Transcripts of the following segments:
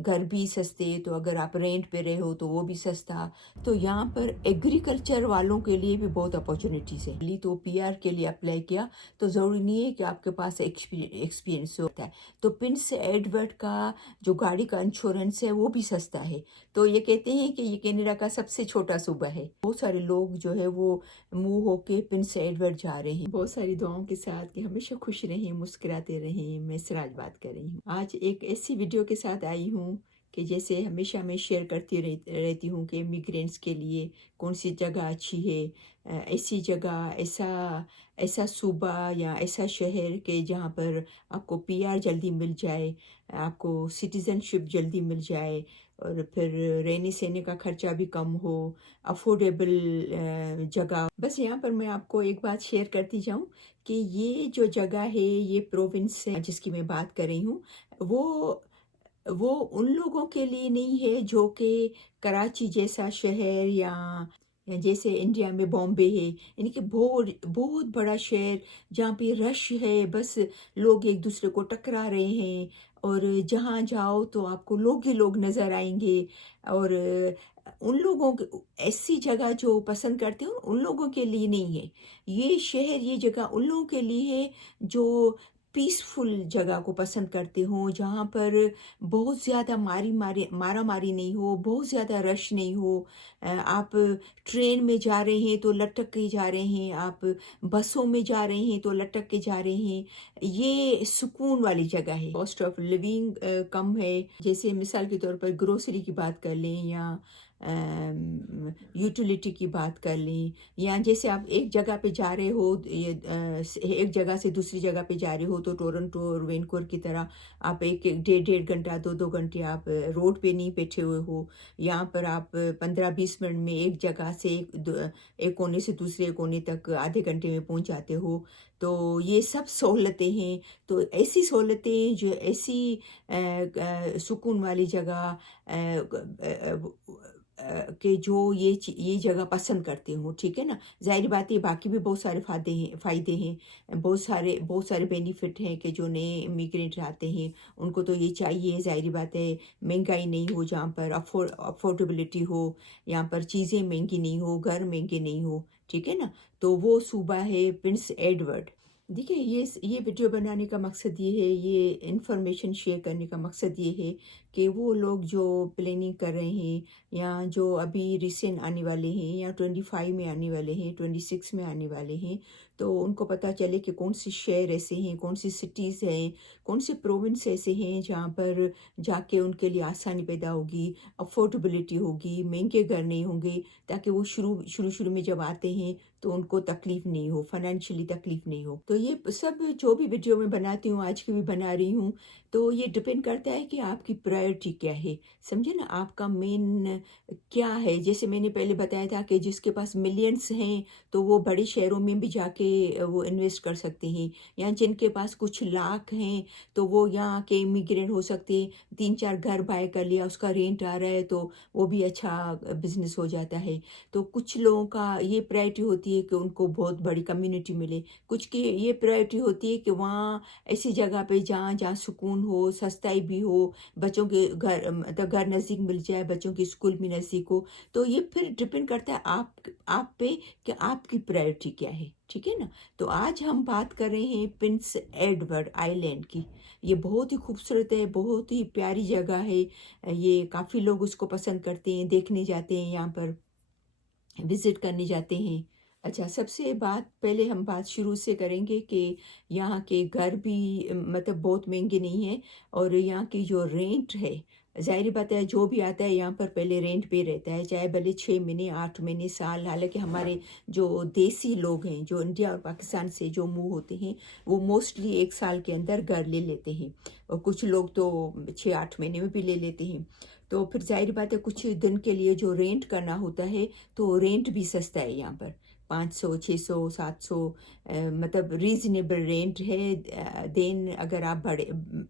घर भी सस्ते, तो अगर आप रेंट पे रहे हो तो वो भी सस्ता। तो यहाँ पर एग्रीकल्चर वालों के लिए भी बहुत अपॉर्चुनिटीज़ है। तो पीआर के लिए अप्लाई किया तो ज़रूरी नहीं है कि आपके पास एक्सपीरियंस होता है। तो प्रिंस एडवर्ड का जो गाड़ी का इंश्योरेंस है वो भी सस्ता है। तो ये कहते हैं कि ये कनाडा का सबसे छोटा सूबा है। बहुत सारे लोग जो है वो मूव होके प्रिंस एडवर्ड जा रहे हैं। बहुत सारी दुआओं के साथ कि हमेशा खुश रहें, मुस्कुराते रहें। मैं सिराज बात कर रही हूँ। आज एक ऐसी वीडियो के साथ आई हूँ कि जैसे हमेशा मैं शेयर करती रहती हूँ कि इमिग्रेंट्स के लिए कौन सी जगह अच्छी है। ऐसी जगह, ऐसा ऐसा सूबा या ऐसा शहर के जहाँ पर आपको पीआर जल्दी मिल जाए, आपको सिटीज़नशिप जल्दी मिल जाए, और फिर रहने सहने का खर्चा भी कम हो, अफोर्डेबल जगह। बस यहाँ पर मैं आपको एक बात शेयर करती जाऊँ कि ये जो जगह है, ये प्रोविंस है जिसकी मैं बात कर रही हूँ, वो उन लोगों के लिए नहीं है जो कि कराची जैसा शहर या जैसे इंडिया में बॉम्बे है, यानी कि बहुत बहुत बड़ा शहर जहाँ पे रश है, बस लोग एक दूसरे को टकरा रहे हैं, और जहाँ जाओ तो आपको लोग ही लोग नज़र आएंगे। और उन लोगों के ऐसी जगह जो पसंद करते हो उन लोगों के लिए नहीं है ये शहर। ये जगह उन लोगों के लिए है जो पीसफुल जगह को पसंद करते हो, जहाँ पर बहुत ज़्यादा मारा मारी नहीं हो, बहुत ज़्यादा रश नहीं हो। आप ट्रेन में जा रहे हैं तो लटक के जा रहे हैं, आप बसों में जा रहे हैं तो लटक के जा रहे हैं। ये सुकून वाली जगह है। कॉस्ट ऑफ लिविंग कम है। जैसे मिसाल के तौर पर ग्रोसरी की बात कर लें या यूटिलिटी की बात कर लें, या जैसे आप एक जगह पे जा रहे हो, एक जगह से दूसरी जगह पे जा रहे हो, तो टोरंटो और वैनकूवर की तरह आप एक एक डेढ़ डेढ़ घंटा, दो दो घंटे आप रोड पे नहीं बैठे हुए हो। यहाँ पर आप 15-20 मिनट में एक जगह से एक कोने से दूसरे कोने तक आधे घंटे में पहुँच जाते हो। तो ये सब सहूलतें हैं। तो ऐसी सहूलतें, जो ऐसी सुकून वाली जगह के जो ये जगह पसंद करते हो, ठीक है ना। ज़ाहिर बात है बाकी भी बहुत सारे फ़ायदे हैं, बहुत सारे बेनिफिट हैं कि जो नए इमिग्रेंट आते हैं उनको तो ये चाहिए। ज़ाहिर बात है महंगाई नहीं हो, जहाँ पर अफोर्डेबिलिटी हो, यहाँ पर चीज़ें महंगी नहीं हो, घर महंगे नहीं हो, ठीक है ना। तो वो सूबा है प्रिंस एडवर्ड। देखिए, ये वीडियो बनाने का मकसद ये है, ये इन्फॉर्मेशन शेयर करने का मकसद ये है कि वो लोग जो प्लानिंग कर रहे हैं, या जो अभी रिसेंट आने वाले हैं, या 25 में आने वाले हैं, 26 में आने वाले हैं, तो उनको पता चले कि कौन से शहर ऐसे हैं, कौन सी सिटीज़ हैं, कौन से प्रोविंस ऐसे हैं जहाँ पर जाके उनके लिए आसानी पैदा होगी, अफोर्डेबिलिटी होगी, महंगे घर नहीं होंगे, ताकि वो शुरू शुरू में जब आते हैं तो उनको तकलीफ़ नहीं हो, फाइनेंशियली तकलीफ़ नहीं हो। तो ये सब जो भी वीडियो मैं बनाती हूँ, आज की भी बना रही हूँ, तो ये डिपेंड करता है कि आपकी प्रायोरिटी क्या है, समझे ना। आपका मेन क्या है। जैसे मैंने पहले बताया था कि जिसके पास मिलियंस हैं तो वो बड़े शहरों में भी जाके वो इन्वेस्ट कर सकते हैं, या जिनके पास कुछ लाख हैं तो वो यहाँ के इमिग्रेंट हो सकते हैं, 3-4 घर बाय कर लिया, उसका रेंट आ रहा है तो वो भी अच्छा बिजनेस हो जाता है। तो कुछ लोगों का ये प्रायोरिटी होती है कि उनको बहुत बड़ी कम्युनिटी मिले, कुछ की ये प्रायोरिटी होती है कि वहाँ ऐसी जगह पे जहाँ जहाँ सुकून हो, सस्ताई भी हो, बच्चों के घर मतलब घर नज़दीक मिल जाए, बच्चों की स्कूल भी नज़दीक हो। तो ये फिर डिपेंड करता है आप पे कि आपकी प्रायोरिटी क्या है, ठीक है ना। तो आज हम बात कर रहे हैं प्रिंस एडवर्ड आइलैंड की। ये बहुत ही खूबसूरत है, बहुत ही प्यारी जगह है। ये काफ़ी लोग उसको पसंद करते हैं, देखने जाते हैं, यहाँ पर विज़िट करने जाते हैं। अच्छा, सबसे पहले हम बात शुरू से करेंगे कि यहाँ के घर भी मतलब बहुत महंगे नहीं हैं, और यहाँ की जो रेंट है, ज़ाहिर बात है जो भी आता है यहाँ पर पहले रेंट पे रहता है, चाहे भले 6 महीने, 8 महीने, साल। हालांकि हमारे जो देसी लोग हैं, जो इंडिया और पाकिस्तान से जो मूव होते हैं, वो मोस्टली 1 साल के अंदर घर ले लेते हैं, और कुछ लोग तो 6-8 महीने में भी ले लेते हैं। तो फिर ज़ाहिर बात है कुछ दिन के लिए जो रेंट करना होता है, तो रेंट भी सस्ता है यहाँ पर, 500, 600, 700, मतलब रीज़नेबल रेंट है। देन अगर आप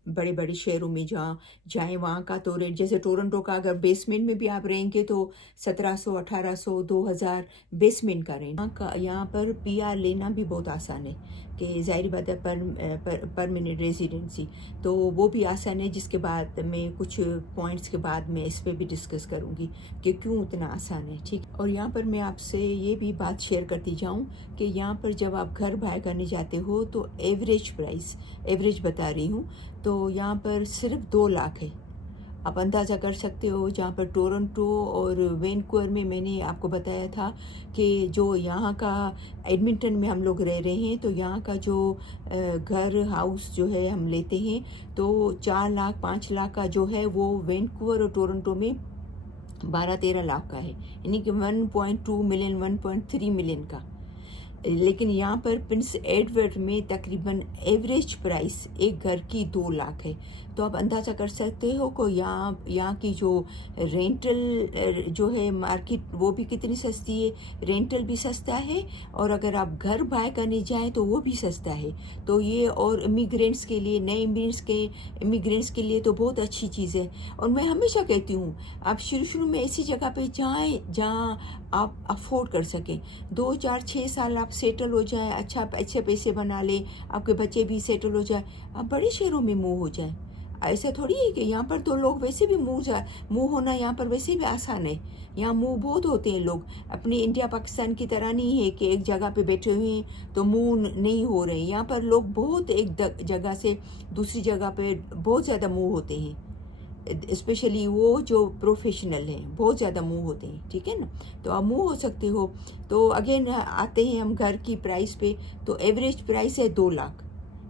बड़े बड़े शहरों में जाएं, वहाँ का तो रेंट, जैसे टोरंटो का अगर बेसमेंट में भी आप रहेंगे तो 1700, 1800, 2000 बेसमेंट का रेंट। यहाँ पर पीआर लेना भी बहुत आसान है, कि ज़ाहिर बात है परमानेंट रेजिडेंसी, तो वो भी आसान है, जिसके बाद मैं कुछ पॉइंट्स के बाद मैं इस पे भी डिस्कस करूँगी कि क्यों इतना आसान है, ठीक। और यहाँ पर मैं आपसे ये भी बात शेयर करती जाऊँ कि यहाँ पर जब आप घर बाय करने जाते हो तो एवरेज बता रही हूँ, तो यहाँ पर सिर्फ 2 लाख है। आप अंदाज़ा कर सकते हो, जहाँ पर टोरंटो और वैनकूवर में मैंने आपको बताया था कि जो यहाँ का एडमिंटन में हम लोग रह रहे हैं, तो यहाँ का जो घर हाउस जो है हम लेते हैं, तो 4 लाख 5 लाख का जो है वो वैनकूवर और टोरंटो में 12-13 लाख का है, यानी कि 1.2 मिलियन 1.3 मिलियन का। लेकिन यहाँ पर प्रिंस एडवर्ड में तकरीबन एवरेज प्राइस एक घर की 2 लाख है। तो आप अंदाज़ा कर सकते हो कि यहाँ की जो रेंटल जो है मार्केट, वो भी कितनी सस्ती है, रेंटल भी सस्ता है, और अगर आप घर बाय करने जाएं तो वो भी सस्ता है। तो ये और इमिग्रेंट्स के लिए, नए इमिग्रेंट्स के लिए तो बहुत अच्छी चीज़ है। और मैं हमेशा कहती हूँ, आप शुरू में ऐसी जगह पे जाएं जहाँ आप अफोर्ड कर सकें। 2 4 6 साल आप सेटल हो जाएं, अच्छे पैसे बना लें, आपके बच्चे भी सेटल हो जाए, आप बड़े शहरों में मूव हो जाएं। ऐसा थोड़ी है कि यहाँ पर तो लोग वैसे भी मूव होना यहाँ पर वैसे भी आसान है। यहाँ मूव बहुत होते हैं लोग, अपने इंडिया पाकिस्तान की तरह नहीं है कि एक जगह पे बैठे हुए हैं तो मूव नहीं हो रहे हैं। यहाँ पर लोग बहुत एक जगह से दूसरी जगह पे बहुत ज़्यादा मूव होते हैं, स्पेशली वो जो प्रोफेशनल हैं बहुत ज़्यादा मूव होते हैं, ठीक है ना। तो आप मूव हो सकते हो। तो अगेन आते हैं हम घर की प्राइस पे, तो एवरेज प्राइस है 2 लाख,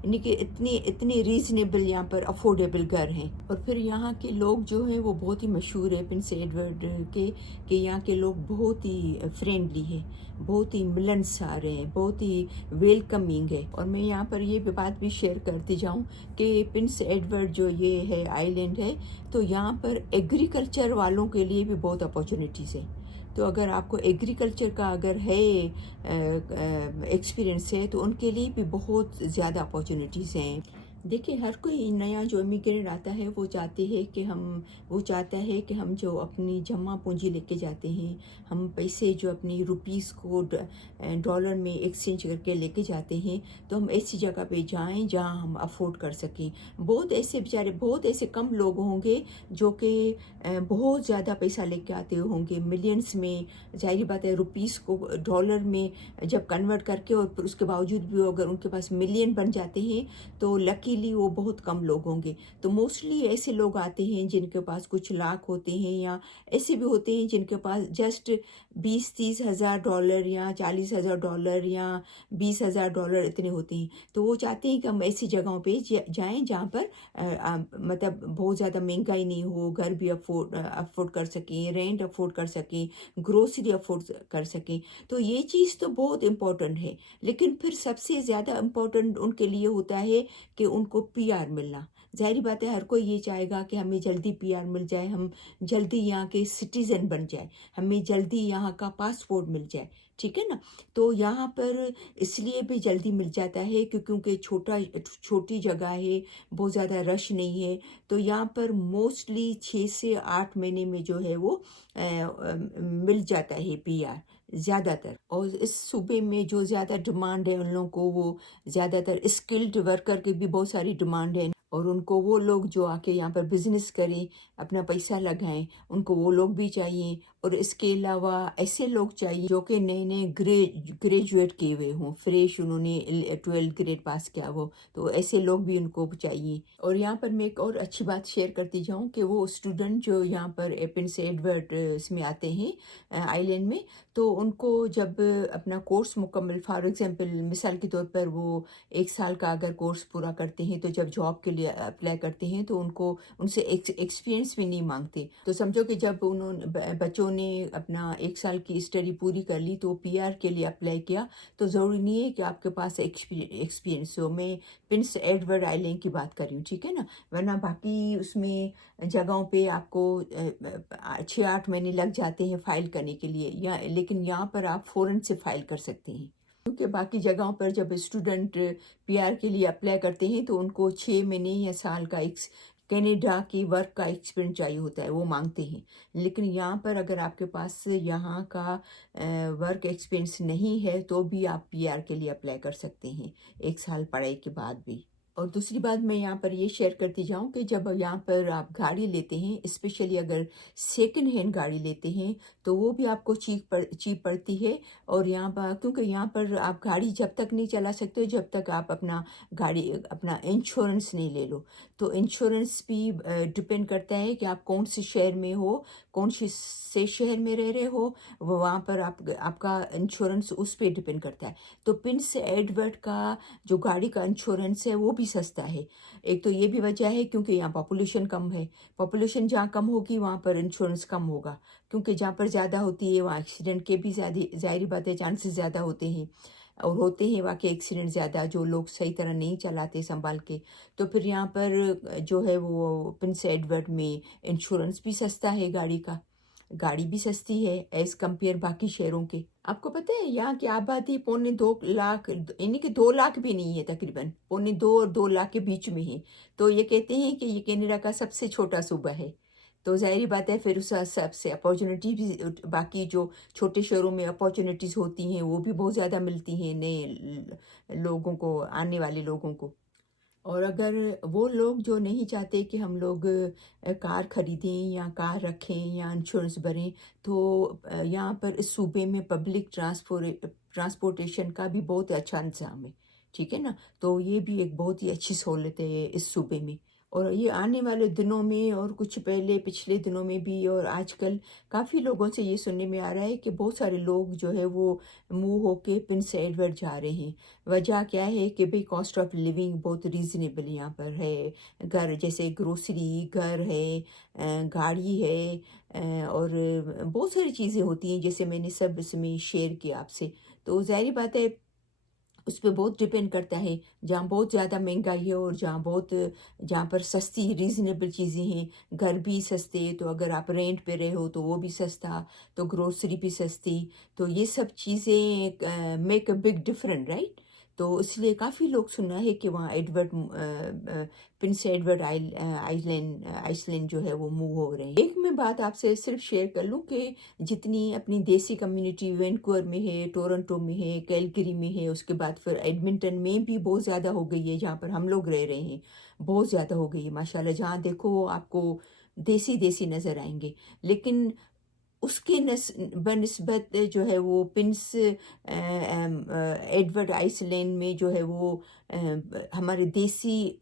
यानी कि इतने रीज़नेबल यहाँ पर अफोर्डेबल घर हैं। और फिर यहाँ के लोग जो हैं वो बहुत ही मशहूर है प्रिंस एडवर्ड के, कि यहाँ के लोग बहुत ही फ्रेंडली हैं, बहुत ही मिलनसार हैं, बहुत ही वेलकमिंग है। और मैं यहाँ पर ये बात भी शेयर करती जाऊँ कि प्रिंस एडवर्ड जो ये है आइलैंड है, तो यहाँ पर एग्रीकल्चर वालों के लिए भी बहुत अपॉर्चुनिटीज़ है। तो अगर आपको एग्रीकल्चर का अगर है एक्सपीरियंस है, तो उनके लिए भी बहुत ज़्यादा अपॉर्चुनिटीज़ हैं। देखिए, हर कोई नया जो इमिग्रेंट आता है वो चाहता है कि हम जो अपनी जमा पूंजी लेके जाते हैं, हम पैसे जो अपनी रुपीस को डॉलर में एक्सचेंज करके लेके जाते हैं, तो हम ऐसी जगह पे जाएं जहां हम अफोर्ड कर सकें। बहुत ऐसे कम लोग होंगे जो कि बहुत ज़्यादा पैसा लेके आते होंगे, मिलियंस में। जाहिर बात है, रुपीस को डॉलर में जब कन्वर्ट करके और फिर उसके बावजूद भी अगर उनके पास मिलियन बन जाते हैं, तो लकीली वो बहुत कम लोग होंगे। तो मोस्टली ऐसे लोग आते हैं जिनके पास कुछ लाख होते हैं, या ऐसे भी होते हैं जिनके पास जस्ट 20-30 हज़ार डॉलर या 40 हज़ार डॉलर या 20 हज़ार डॉलर इतने होते हैं। तो वो चाहते हैं कि हम ऐसी जगहों पे जाएं जहाँ पर मतलब बहुत ज़्यादा महंगाई नहीं हो, घर भी अफोर्ड कर सकें, रेंट अफोर्ड कर सकें, ग्रोसरी अफोर्ड कर सकें। तो ये चीज़ तो बहुत इम्पोर्टेंट है। लेकिन फिर सबसे ज़्यादा इम्पोर्टेंट उनके लिए होता है कि उनको पीआर मिलना। ज़ाहिर बात है, हर कोई ये चाहेगा कि हमें जल्दी पीआर मिल जाए, हम जल्दी यहाँ के सिटीज़न बन जाए, हमें जल्दी यहाँ का पासपोर्ट मिल जाए, ठीक है ना। तो यहाँ पर इसलिए भी जल्दी मिल जाता है क्योंकि छोटी जगह है, बहुत ज़्यादा रश नहीं है। तो यहाँ पर मोस्टली 6 से 8 महीने में जो है वो मिल जाता है पीआर ज़्यादातर। और इस सूबे में जो ज़्यादा डिमांड है उन लोगों को, वो ज़्यादातर स्किल्ड वर्कर की भी बहुत सारी डिमांड है, और उनको वो लोग जो आके यहाँ पर बिजनेस करें, अपना पैसा लगाएं, उनको वो लोग भी चाहिए। और इसके अलावा ऐसे लोग चाहिए जो कि नए ग्रेजुएट किए हुए हों, फ्रेश उन्होंने 12th ग्रेड पास किया हो, तो ऐसे लोग भी उनको चाहिए। और यहाँ पर मैं एक और अच्छी बात शेयर करती जाऊँ कि वो स्टूडेंट जो यहाँ पर प्रिंस एडवर्ड इसमें आते हैं आइलैंड में, तो उनको जब अपना कोर्स मुकम्मल, फॉर एग्जांपल मिसाल के तौर पर वो 1 साल का अगर कोर्स पूरा करते हैं, तो जब जॉब के लिए अप्लाई करते हैं तो उनसे एक्सपीरियंस भी नहीं मांगते। तो समझो कि जब बच्चों ने अपना 1 साल की स्टडी पूरी कर ली तो पीआर के लिए अप्लाई किया, तो ज़रूरी नहीं है कि आपके पास एक्सपीरियंस हो। मैं प्रिंस एडवर्ड आइलैंड की बात कर रही हूँ, ठीक है ना। वरना बाकी उसमें जगहों पे आपको 6-8 महीने लग जाते हैं फाइल करने के लिए, लेकिन यहाँ पर आप फ़ौरन से फाइल कर सकते हैं। क्योंकि बाकी जगहों पर जब स्टूडेंट पीआर के लिए अप्लाई करते हैं तो उनको 6 महीने या साल का कनाडा की वर्क का एक्सपीरियंस चाहिए होता है, वो माँगते हैं। लेकिन यहाँ पर अगर आपके पास यहाँ का वर्क एक्सपीरियंस नहीं है, तो भी आप पीआर के लिए अप्लाई कर सकते हैं, 1 साल पढ़ाई के बाद भी। और दूसरी बात मैं यहाँ पर ये शेयर करती जाऊँ कि जब यहाँ पर आप गाड़ी लेते हैं, स्पेशली अगर सेकंड हैंड गाड़ी लेते हैं, तो वो भी आपको चीप पड़ती है। और यहाँ पर क्योंकि यहाँ पर आप गाड़ी जब तक नहीं चला सकते जब तक आप अपना इंश्योरेंस नहीं ले लो। तो इंश्योरेंस भी डिपेंड करता है कि आप कौन से शहर में हो, कौन से शहर में रह रहे हो, वो वहाँ पर आपका इंश्योरेंस उस पे डिपेंड करता है। तो प्रिंस एडवर्ड का जो गाड़ी का इंश्योरेंस है वो भी सस्ता है। एक तो ये भी वजह है क्योंकि यहाँ पॉपुलेशन कम है। पॉपुलेशन जहाँ कम होगी वहाँ पर इंश्योरेंस कम होगा, क्योंकि जहाँ पर ज़्यादा होती है वहाँ एक्सीडेंट के भी ज़ाहिर बात है चांसेस ज़्यादा होते हैं, और होते हैं वाकई एक्सीडेंट ज़्यादा, जो लोग सही तरह नहीं चलाते संभाल के। तो फिर यहाँ पर जो है वो प्रिंस एडवर्ड में इंश्योरेंस भी सस्ता है गाड़ी का, गाड़ी भी सस्ती है एज़ कम्पेयर बाकी शहरों के। आपको पता है यहाँ की आबादी पौने 2 लाख, यानी कि 2 लाख भी नहीं है, तकरीबन पौने 2 और 2 लाख के बीच में है। तो ये कहते हैं कि ये कनाडा का सबसे छोटा सूबा है। तो ज़ाहिर बात है फिर उस हिसाब से अपॉर्चुनिटी भी बाकी जो छोटे शहरों में अपॉर्चुनिटीज़ होती हैं वो भी बहुत ज़्यादा मिलती हैं लोगों को, आने वाले लोगों को। और अगर वो लोग जो नहीं चाहते कि हम लोग कार खरीदें या कार रखें या इंश्योरेंस भरें, तो यहाँ पर इस सूबे में पब्लिक ट्रांसपोर्टेशन का भी बहुत अच्छा इंतज़ाम है, ठीक है ना। तो ये भी एक बहुत ही अच्छी सहूलत है इस सूबे में। और ये आने वाले दिनों में और कुछ पहले पिछले दिनों में भी और आजकल काफ़ी लोगों से ये सुनने में आ रहा है कि बहुत सारे लोग जो है वो मूव होके प्रिंस एडवर्ड जा रहे हैं। वजह क्या है कि भाई कॉस्ट ऑफ लिविंग बहुत रीज़नेबल यहाँ पर है। घर जैसे ग्रोसरी, घर है, गाड़ी है, और बहुत सारी चीज़ें होती हैं जैसे मैंने सब इसमें शेयर किया आपसे। तो ज़ाहिर बात है उस पे बहुत डिपेंड करता है, जहाँ बहुत ज़्यादा महंगाई है और जहाँ पर सस्ती रीज़नेबल चीज़ें हैं, घर भी सस्ते, तो अगर आप रेंट पे रहे हो तो वो भी सस्ता, तो ग्रोसरी भी सस्ती। तो ये सब चीज़ें make a big different, right. तो इसलिए काफ़ी लोग सुना है कि वहाँ प्रिंस एडवर्ड आइसलैंड जो है वो मूव हो रहे हैं। एक मैं बात आपसे सिर्फ शेयर कर लूँ कि जितनी अपनी देसी कम्युनिटी वैंकूवर में है, टोरंटो में है, कैलगरी में है, उसके बाद फिर एडमिंटन में भी बहुत ज़्यादा हो गई है, जहाँ पर हम लोग रह रहे हैं बहुत ज़्यादा हो गई है माशाल्लाह। जहाँ देखो आपको देसी देसी नज़र आएंगे। लेकिन उसके बनिस्बत जो है वो प्रिंस एडवर्ड आइसलैंड में जो है वो हमारे देसी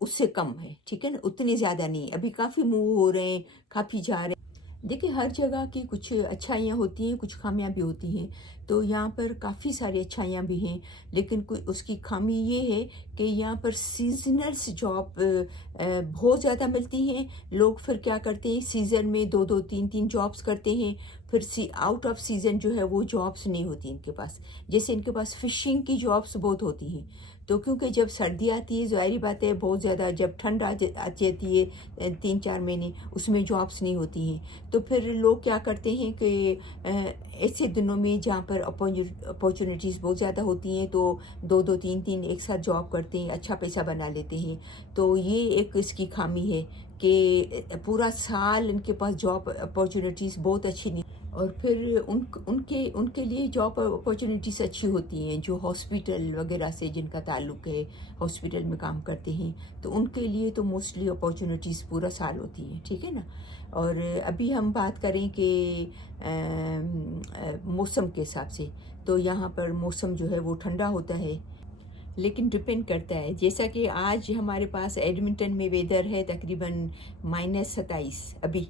उससे कम है, ठीक है ना, उतनी ज़्यादा नहीं। अभी काफ़ी मूव हो रहे हैं, काफ़ी जा रहे हैं। देखिए हर जगह की कुछ अच्छाइयाँ होती हैं, कुछ खामियाँ भी होती हैं। तो यहाँ पर काफ़ी सारी अच्छाइयाँ भी हैं, लेकिन कोई उसकी खामी ये है कि यहाँ पर सीजनल्स जॉब बहुत ज़्यादा मिलती हैं। लोग फिर क्या करते हैं, सीज़न में 2-2 3-3 जॉब्स करते हैं, फिर आउट ऑफ सीज़न जो है वो जॉब्स नहीं होती इनके पास। जैसे इनके पास फ़िशिंग की जॉब्स बहुत होती हैं। तो क्योंकि जब सर्दी आती है ज़ाहिर बात है बहुत ज़्यादा, जब ठंड आ जाती है 3-4 महीने, उसमें जॉब्स नहीं होती हैं। तो फिर लोग क्या करते हैं कि ऐसे दिनों में जहाँ पर अपॉर्चुनिटीज़ बहुत ज़्यादा होती हैं, तो 2-2 3-3 एक साथ जॉब करते हैं, अच्छा पैसा बना लेते हैं। तो ये एक इसकी खामी है कि पूरा साल इनके पास जॉब अपॉर्चुनिटीज़ बहुत अच्छी नहीं। और फिर उनके उनके लिए जॉब अपॉर्चुनिटीज़ अच्छी होती हैं जो हॉस्पिटल वगैरह से जिनका ताल्लुक़ है, हॉस्पिटल में काम करते हैं, तो उनके लिए तो मोस्टली अपॉर्चुनिटीज़ पूरा साल होती हैं, ठीक है ना। और अभी हम बात करें कि मौसम के हिसाब से, तो यहाँ पर मौसम जो है वो ठंडा होता है, लेकिन डिपेंड करता है। जैसा कि आज हमारे पास एडमिंटन में वेदर है तकरीबन -27, अभी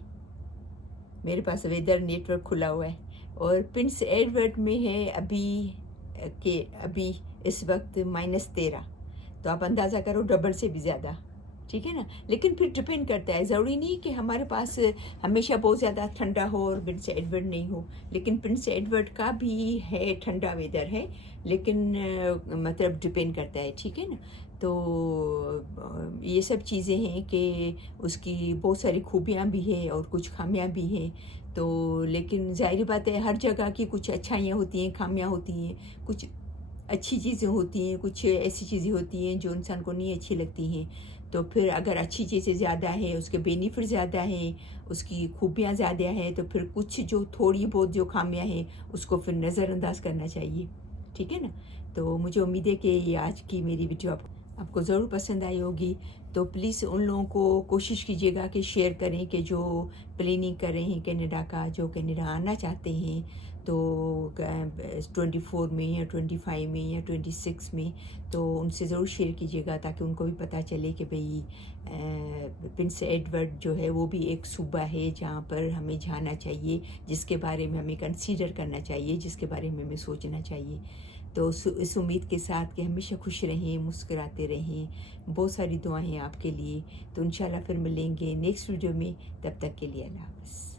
मेरे पास वेदर नेटवर्क खुला हुआ है। और प्रिंस एडवर्ड में है अभी इस वक्त -13। तो आप अंदाज़ा करो डबल से भी ज़्यादा, ठीक है ना। लेकिन फिर डिपेंड करता है, ज़रूरी नहीं कि हमारे पास हमेशा बहुत ज़्यादा ठंडा हो और प्रिंस एडवर्ड नहीं हो। लेकिन प्रिंस एडवर्ड का भी है, ठंडा वेदर है, लेकिन मतलब डिपेंड करता है, ठीक है ना। तो ये सब चीज़ें हैं कि उसकी बहुत सारी खूबियाँ भी हैं और कुछ खामियाँ भी हैं। तो लेकिन ज़ाहिर बात है हर जगह की कुछ अच्छाइयाँ होती हैं, खामियाँ होती हैं, कुछ अच्छी चीज़ें होती हैं, कुछ ऐसी चीज़ें होती हैं जो इंसान को नहीं अच्छी लगती हैं। تو پھر اگر اچھی چیزیں زیادہ ہیں، اس کے بینیفٹ زیادہ ہیں، اس کی خوبیاں زیادہ ہیں، تو پھر کچھ جو تھوڑی بہت جو خامیاں ہیں اس کو پھر نظر انداز کرنا چاہیے، ٹھیک ہے نا؟ تو مجھے امید ہے کہ یہ آج کی میری ویڈیو آپ کو ضرور پسند آئی ہوگی. تو پلیز ان لوگوں کو کوشش کیجیے گا کہ شیئر کریں کہ جو پلاننگ کر رہے ہیں کینیڈا کا، جو کینیڈا آنا چاہتے ہیں، تو 24 میں یا 25 میں یا 26 میں، تو ان سے ضرور شیئر کیجیے گا تاکہ ان کو بھی پتہ چلے کہ بھئی پرنس ایڈورڈ جو ہے وہ بھی ایک صوبہ ہے جہاں پر ہمیں جانا چاہیے، جس کے بارے میں ہمیں کنسیڈر کرنا چاہیے، جس کے بارے میں ہمیں سوچنا چاہیے. تو اس امید کے ساتھ کہ ہمیشہ خوش رہیں، مسکراتے رہیں. بہت ساری دعائیں آپ کے لیے. تو انشاءاللہ پھر ملیں گے نیکسٹ ویڈیو میں. تب تک کے لیے اللہ حافظ.